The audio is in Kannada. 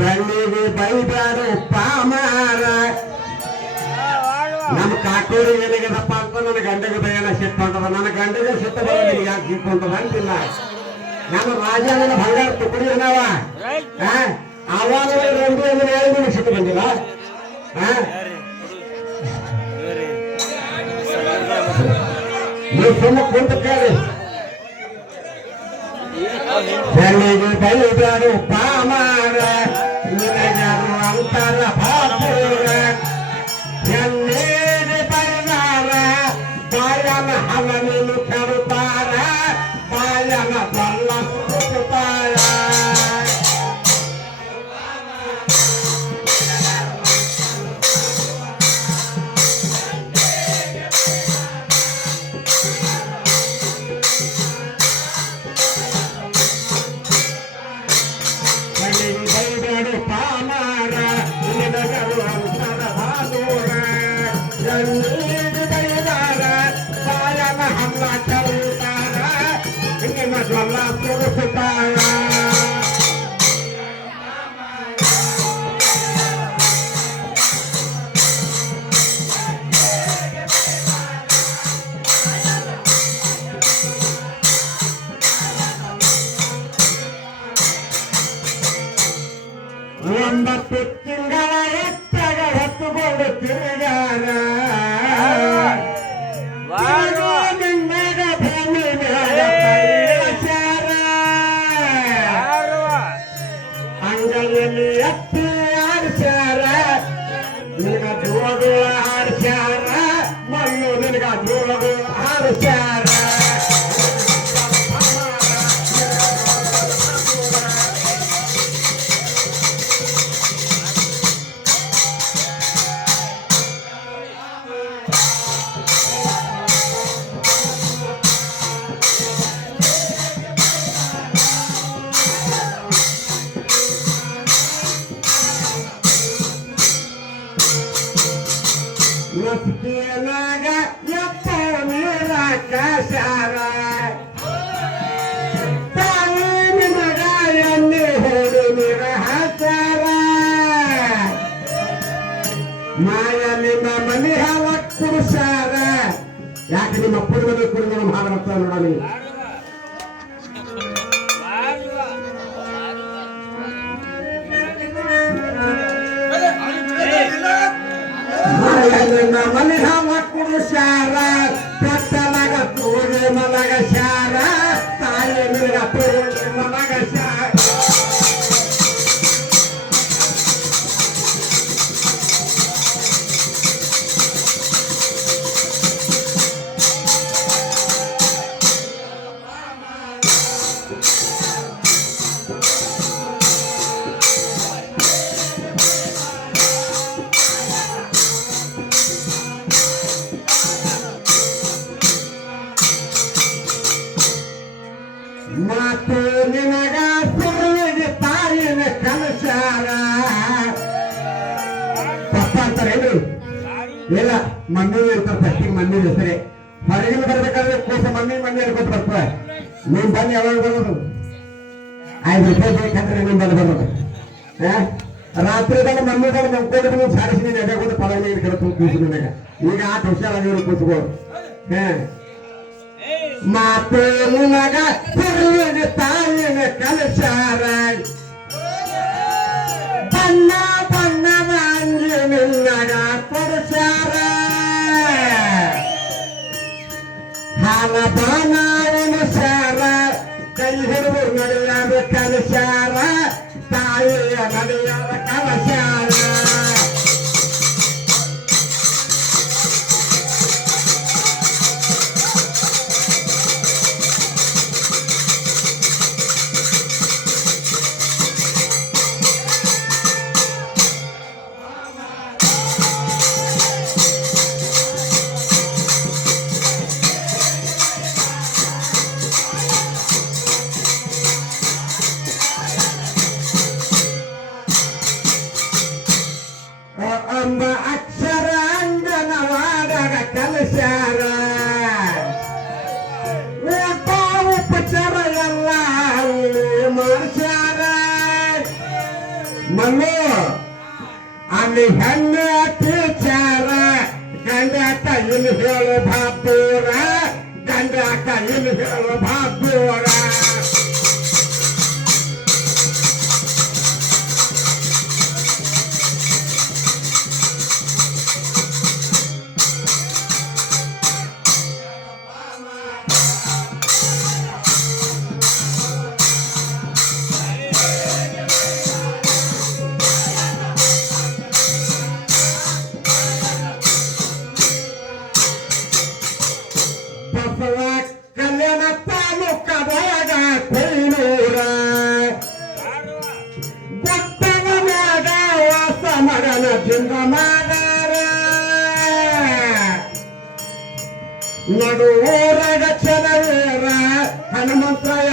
ಬೆಳ್ಳಿಗೆ ಬೈದಾರು ಪಾಮಾರ ನಮ್ಮ ಕಾಕೋಡಿ ಏನಾಗ್ಯದಪ್ಪ ಅಂತ ನನ್ನ ಗಂಡಗೆ ಬೈಯನ ಸಿಟ್ಟುಂಟದ ನನ್ನ ಗಂಡಗೆ ಸಿಟ್ಟ ಬೈಯನಿಗೆ ಯಾಕೆ ಸಿಟ್ಟುಂಟದ ಅಂತಿಲ್ಲ ನಮ್ಮ ರಾಜನ ಬಂಗಾರ ತುಕಡಿ ನಾವ ಅವಾಗ ರಂಡಿ ಅಂದ್ರೆ ಹೇಳಿದ್ರೆ ಸಿಟ್ಟು ಬಂದಿಲ್ಲ ನೀವು ಸುಮ್ಮ ಕುಂತ ಕೇಳಿ ಬೆಳ್ಳಿಗೆ ಬೈದಾರು ಪಾಮಾರ ನಿನಗರು ಅಂತರ ಬಾಪೂರ ಎಲ್ಲಿಗೆ ಬೈದಾರ ಬಾಯನ ಹವನನ್ನು ಕೆಡುತ್ತಾರ ಬಾಯನ ಬಲ್ಲ ಸುತ್ತಾರ ಒಂಬತ್ತು ತಿಂಗಳ ಎತ್ತಗ ಹೊತ್ತುಕೊಂಡು ತಿರುಗಾರ ಅಂಗೈಯಲ್ಲಿ ಎತ್ತಿ ಆಡಿಸ್ಯಾರ ನಿನಗ ಧೂಳು ಆಡಿಸ್ಯಾರ ಮಣ್ಣು ನಿನಗ ಧೂಳು ಆಡಿಸ್ಯಾರ ಮುಸ್ತಿಯನಾಗ ಎಪ್ಪ ನೀರ ಕಾಸಾರ ತಾಯಿ ನಿಮಗ ಎಣ್ಣೆ ಹೋಡಿ ನೀರ ಹಾಚಾರ ಮಾಯ ನಿಮ್ಮ ಮನೆ ಹಾಲ ಕುಡಿಸಾರ ಯಾಕೆ ನಿಮ್ಮ ಕುಡಿಮನೆ ಕುಡಿಮನೆ ಹಾಡು ಬರ್ತಾವ ನೋಡಲಿ ಮನೆ ಹಾಲ ಕುಡಿಸಾರ ಪಟ್ಟಲಾಗ ತೋಡಿ ಮಲಗ ಶಾರ ತಾಯಿ ನಿನಗ ತೋಡಿ ಮಲಗ ಶಾರ ಮಾತು ನಿನಗ ಸುರುವಿಗೆ ತಾಯಿನ ಕನಸಾರ ಪಪ್ಪ ಅಂತಾರೇನು ಇಲ್ಲ ಮಮ್ಮಿ ಇರ್ತಾರೆ ಫಸ್ಟಿಗೆ ಮಮ್ಮಿ ಹೆಸರೇ ಹೊರಗಿನ ಬರ್ಬೇಕಾದ್ರೆ ಕೋಸ ಮಮ್ಮಿ ಅನ್ಕೊತ ಬರ್ತವೆ ನೀನ್ ಬಂದು ಯಾವಾಗ ಬರೋದು 5 ರೂಪಾಯಿ ಬೇಕಂದ್ರೆ ನೀನ್ ಬಂದು ಬರೋದು ರಾತ್ರಿದಾಗ ಮಮ್ಮಿದಾಗ ನಂಬ್ಕೊಂಡು ನೀವು ಸಾರಿಸಿ ನೀನು ಎಡೆಗೊಂಡು ಪಳ ನೀರು ಕೆಡತು ಕೂಸು ನಿನಗ ಈಗ 8 ವರ್ಷ ಆಗಿರೋ ಕೂಸುಗಳು ಮಾತು ನಿನಗ ಸುರುವಿಗೆ ತಾಯಿನ ಕನಸಾರ ಬಣ್ಣ ಬಣ್ಣದ ಅಂಗಿ ನಿನ್ನಗ ಕೊಡಿಸಾರ ಹಾಲ ಬಾನ ಉಣಸಾರ ಕೈ ಹಿಡಿದು ನಡೆಯದ ಕನಸಾರ ತಾಯಿಯ ನಡೆಯದ ಕನಸಾರ ಅಲ್ಲಿ ಹೆಣ್ಣು ವಿಚಾರ ಗಂಡ ಕೈಲಿ ಹೇಳು ಬಾಪೂರ ಗಂಡ ಕೈಲಿ ಹೇಳು ಬಾಪೂರ ಬಸವ ಕಲ್ಯಾಣ ತಾಲೂಕದಾಗ ಕೊಯ್ನೂರ ಗುಡ್ಡದ ಮ್ಯಾಗ ವಾಸ ಮಗನ ಜಿಂದ ಮಾಡಾರ ನಡುವೂರಾಗ ಚಲವೀರ ಹನುಮಂತಯ್ಯ